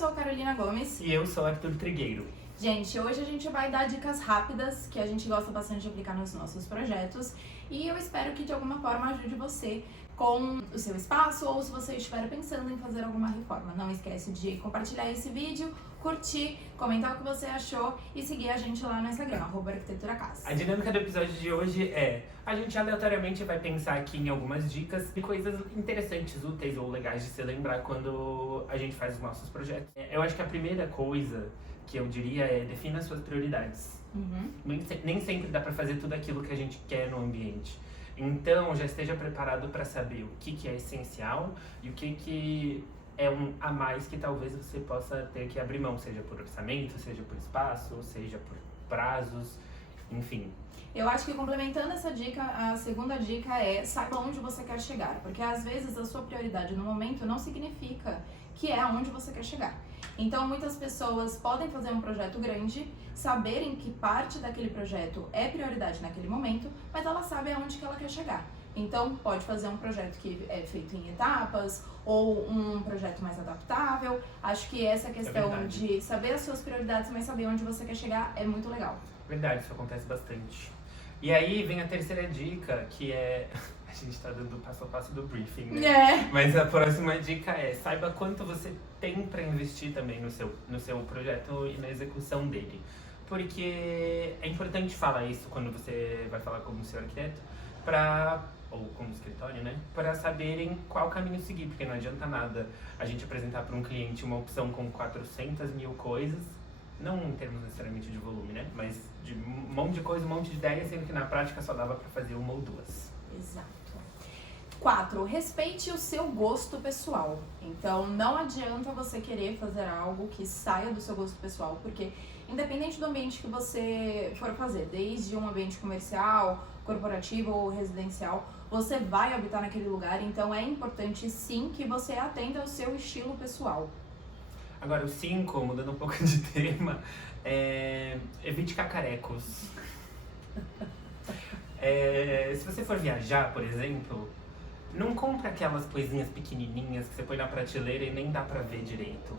sou a Carolina Gomes. E eu sou Arthur Trigueiro. Gente, hoje a gente vai dar dicas rápidas que a gente gosta bastante de aplicar nos nossos projetos. E eu espero que de alguma forma ajude você com o seu espaço ou se você estiver pensando em fazer alguma reforma. Não esquece de compartilhar esse vídeo, curtir, comentar o que você achou e seguir a gente lá no Instagram, @arquiteturacasa. A dinâmica do episódio de hoje é: a gente aleatoriamente vai pensar aqui em algumas dicas de coisas interessantes, úteis ou legais de se lembrar quando a gente faz os nossos projetos. Eu acho que a primeira coisa que eu diria é: defina as suas prioridades. Nem sempre dá pra fazer tudo aquilo que a gente quer no ambiente. Então, já esteja preparado para saber o que é essencial e o que é um a mais que talvez você possa ter que abrir mão, seja por orçamento, seja por espaço, seja por prazos, enfim. Eu acho que complementando essa dica, a segunda dica é: saiba onde você quer chegar, porque às vezes a sua prioridade no momento não significa que é aonde você quer chegar. Então, muitas pessoas podem fazer um projeto grande, saberem que parte daquele projeto é prioridade naquele momento, mas ela sabe aonde que ela quer chegar. Então, pode fazer um projeto que é feito em etapas ou um projeto mais adaptável. Acho que essa questão de saber as suas prioridades, mas saber onde você quer chegar é muito legal. Verdade, isso acontece bastante. E aí vem a terceira dica, que é... A gente tá dando o passo a passo do briefing, né? Mas a próxima dica é: saiba quanto você tem pra investir também no seu projeto e na execução dele. Porque é importante falar isso quando você vai falar com o seu arquiteto, ou com o escritório, né? Para saberem qual caminho seguir, porque não adianta nada a gente apresentar para um cliente uma opção com 400 mil coisas, não em termos necessariamente de volume, né? Mas de um monte de coisa, um monte de ideia, sendo que na prática só dava para fazer uma ou duas. Exato. 4. Respeite o seu gosto pessoal. Então, não adianta você querer fazer algo que saia do seu gosto pessoal, porque independente do ambiente que você for fazer, desde um ambiente comercial, corporativo ou residencial, você vai habitar naquele lugar, então é importante sim que você atenda ao seu estilo pessoal. Agora, o 5, mudando um pouco de tema, evite cacarecos. Se você for viajar, por exemplo, não compra aquelas coisinhas pequenininhas que você põe na prateleira e nem dá pra ver direito.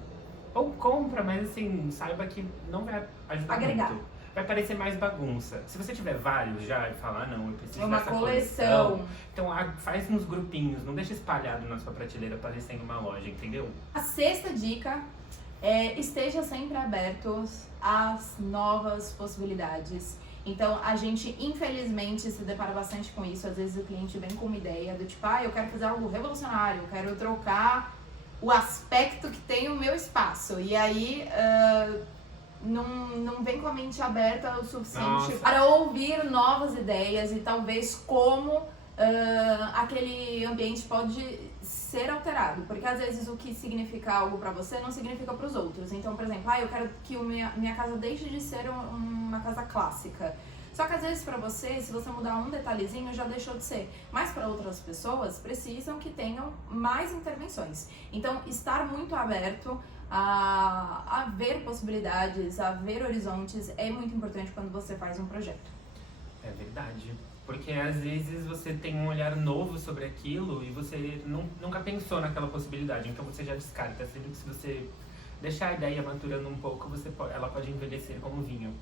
Ou compra, mas assim, saiba que não vai ajudar muito. Vai parecer mais bagunça. Se você tiver vários já e falar: não, eu preciso dessa coleção. Então faz nos grupinhos, não deixa espalhado na sua prateleira parecendo uma loja, entendeu? A sexta dica é: esteja sempre aberto às novas possibilidades. Então, a gente, infelizmente, se depara bastante com isso. Às vezes o cliente vem com uma ideia do tipo: eu quero fazer algo revolucionário, eu quero trocar o aspecto que tem o meu espaço. E aí, não vem com a mente aberta o suficiente para ouvir novas ideias e talvez como aquele ambiente pode ser alterado, porque às vezes o que significa algo pra você não significa pros outros. Então, por exemplo, eu quero que minha casa deixe de ser uma casa clássica. Só que às vezes pra você, se você mudar um detalhezinho, já deixou de ser. Mas para outras pessoas, precisam que tenham mais intervenções. Então, estar muito aberto a ver possibilidades, a ver horizontes é muito importante quando você faz um projeto. É verdade. Porque às vezes você tem um olhar novo sobre aquilo e você nunca pensou naquela possibilidade, então você já descarta. Sendo que se você deixar a ideia maturando um pouco, ela pode envelhecer como vinho.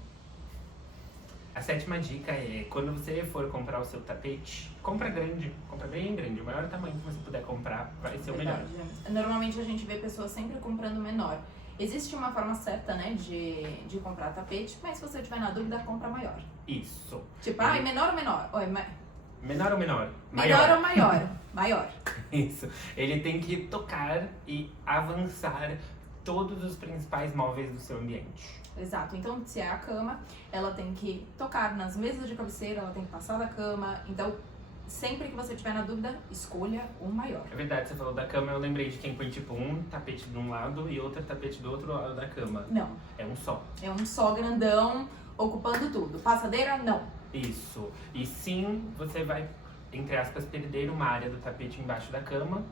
A sétima dica é: quando você for comprar o seu tapete, compra bem grande. O maior tamanho que você puder comprar vai ser o melhor. Normalmente a gente vê pessoas sempre comprando menor. Existe uma forma certa, né, de comprar tapete, mas se você tiver na dúvida, compra maior. Isso. Tipo, menor ou menor? Menor ou menor? Menor ou maior? Maior. Isso. Ele tem que tocar e avançar todos os principais móveis do seu ambiente. Exato. Então, se é a cama, ela tem que tocar nas mesas de cabeceira, ela tem que passar da cama. Então, sempre que você tiver na dúvida, escolha o maior. É verdade, você falou da cama, eu lembrei de quem põe tipo um tapete de um lado e outro tapete do outro lado da cama. Não. É um só. É um só grandão, ocupando tudo. Passadeira, não. Isso. E sim, você vai, entre aspas, perder uma área do tapete embaixo da cama,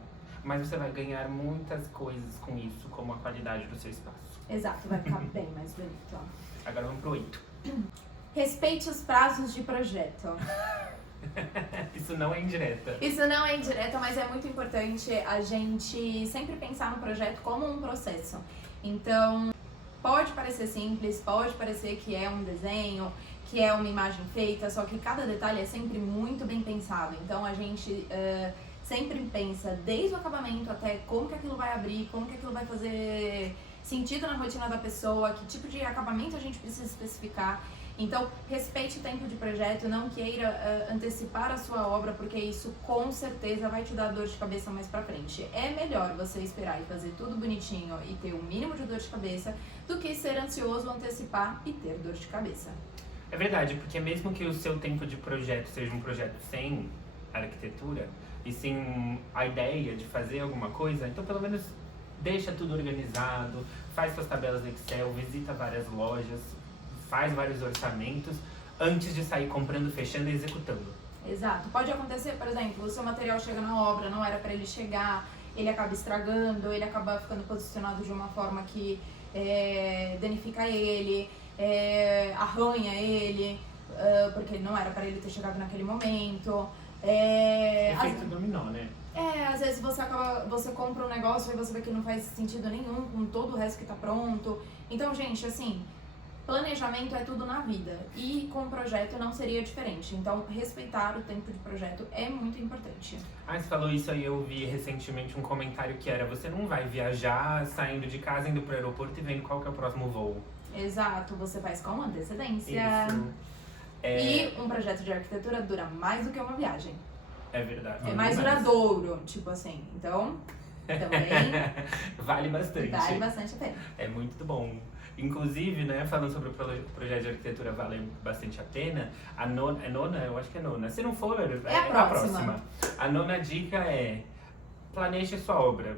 mas você vai ganhar muitas coisas com isso, como a qualidade do seu espaço. Exato, vai ficar bem mais bonito, ó. Agora vamos pro 8. Respeite os prazos de projeto. Isso não é indireta. Isso não é indireta, mas é muito importante a gente sempre pensar no projeto como um processo. Então, pode parecer simples, pode parecer que é um desenho, que é uma imagem feita, só que cada detalhe é sempre muito bem pensado. Então, a gente sempre pensa desde o acabamento até como que aquilo vai abrir, como que aquilo vai fazer sentido na rotina da pessoa, que tipo de acabamento a gente precisa especificar. Então, respeite o tempo de projeto, não queira antecipar a sua obra, porque isso com certeza vai te dar dor de cabeça mais pra frente. É melhor você esperar e fazer tudo bonitinho e ter o mínimo de dor de cabeça, do que ser ansioso, antecipar e ter dor de cabeça. É verdade, porque mesmo que o seu tempo de projeto seja um projeto sem arquitetura, e sim a ideia de fazer alguma coisa, então pelo menos deixa tudo organizado, faz suas tabelas no Excel, visita várias lojas, faz vários orçamentos antes de sair comprando, fechando e executando. Exato. Pode acontecer, por exemplo, o seu material chega na obra, não era para ele chegar, ele acaba estragando, ele acaba ficando posicionado de uma forma que danifica ele, arranha ele, porque não era para ele ter chegado naquele momento. Efeito dominó, né? Às vezes você compra um negócio e você vê que não faz sentido nenhum com todo o resto que tá pronto. Então, gente, assim, planejamento é tudo na vida e com o projeto não seria diferente. Então, respeitar o tempo de projeto é muito importante. Você falou isso aí, eu vi recentemente um comentário que era: você não vai viajar saindo de casa, indo pro aeroporto e vendo qual que é o próximo voo. Exato, você faz com antecedência. Isso. E um projeto de arquitetura dura mais do que uma viagem. É verdade. É mais duradouro, tipo assim. Então, também vale bastante. Vale bastante a pena. É muito bom. Inclusive, né, falando sobre o projeto de arquitetura vale bastante a pena, a nona, eu acho que é nona. Se não for, é a próxima. A nona dica é: planeje sua obra.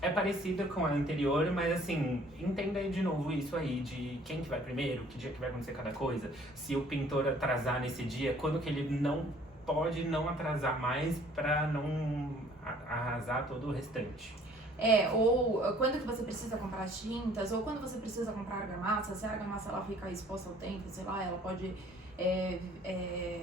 É parecida com a anterior, mas assim, entenda de novo isso aí, de quem que vai primeiro, que dia que vai acontecer cada coisa, se o pintor atrasar nesse dia, quando que ele não pode não atrasar mais pra não arrasar todo o restante. Ou quando que você precisa comprar tintas, ou quando você precisa comprar argamassa, se a argamassa ela fica exposta ao tempo, sei lá, ela pode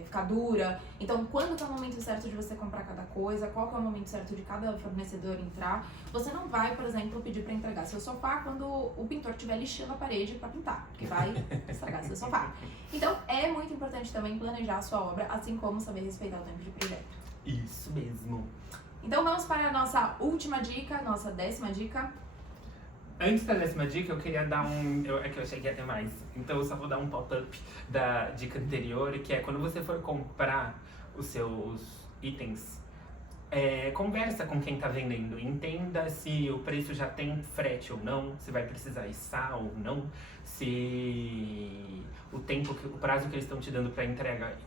ficar dura. Então, quando que é o momento certo de você comprar cada coisa, qual que é o momento certo de cada fornecedor entrar. Você não vai, por exemplo, pedir para entregar seu sofá quando o pintor estiver lixando a parede para pintar, porque vai estragar seu sofá. Então, é muito importante também planejar a sua obra, assim como saber respeitar o tempo de projeto. Isso mesmo. Então, vamos para a nossa última dica, nossa 10ª dica. Antes da 10ª dica, eu queria dar é que eu achei que ia ter mais. Então eu só vou dar um pop-up da dica anterior, que é: quando você for comprar os seus itens, conversa com quem tá vendendo. Entenda se o preço já tem frete ou não, se vai precisar içar ou não, se o prazo que eles estão te dando para entrega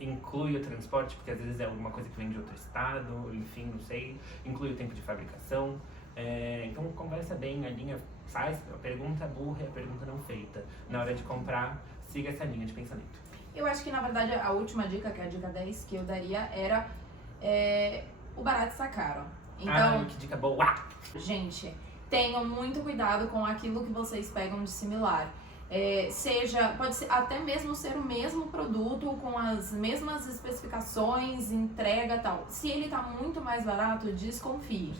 inclui o transporte, porque às vezes é alguma coisa que vem de outro estado, enfim, não sei, inclui o tempo de fabricação. Então conversa bem, a linha, faz a pergunta burra e a pergunta não feita. Na hora de comprar, siga essa linha de pensamento. Eu acho que na verdade a última dica, que é a dica 10 que eu daria, era o barato está caro. Então, que dica boa! Gente, tenham muito cuidado com aquilo que vocês pegam de similar. Pode ser, até mesmo ser o mesmo produto, com as mesmas especificações, entrega e tal. Se ele tá muito mais barato, desconfie.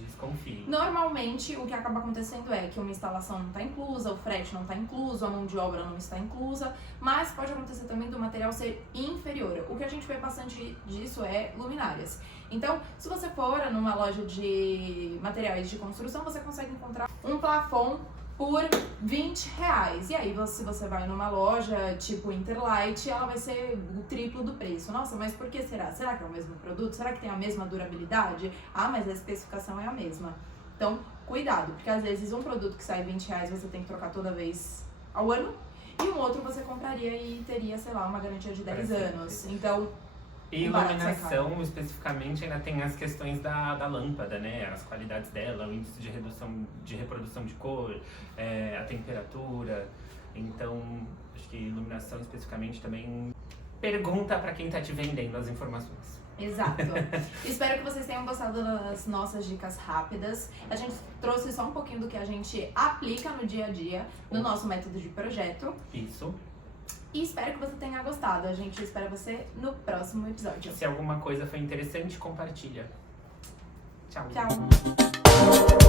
Normalmente, o que acaba acontecendo é que uma instalação não está inclusa, o frete não está incluso, a mão de obra não está inclusa, mas pode acontecer também do material ser inferior. O que a gente vê bastante disso é luminárias. Então, se você for numa loja de materiais de construção, você consegue encontrar um plafond por R$20. E aí, se você vai numa loja tipo Interlight, ela vai ser o triplo do preço. Nossa, mas por que será? Será que é o mesmo produto? Será que tem a mesma durabilidade? Mas a especificação é a mesma. Então, cuidado, porque às vezes um produto que sai R$20 você tem que trocar toda vez ao ano, e um outro você compraria e teria, sei lá, uma garantia de 10 anos. Então, e iluminação, especificamente, ainda tem as questões da lâmpada, né? As qualidades dela, o índice de reprodução de cor, a temperatura. Então, acho que iluminação especificamente também pergunta para quem tá te vendendo as informações. Exato. Espero que vocês tenham gostado das nossas dicas rápidas. A gente trouxe só um pouquinho do que a gente aplica no dia a dia, no nosso método de projeto. Isso. E espero que você tenha gostado. A gente espera você no próximo episódio. Se alguma coisa foi interessante, compartilha. Tchau. Tchau.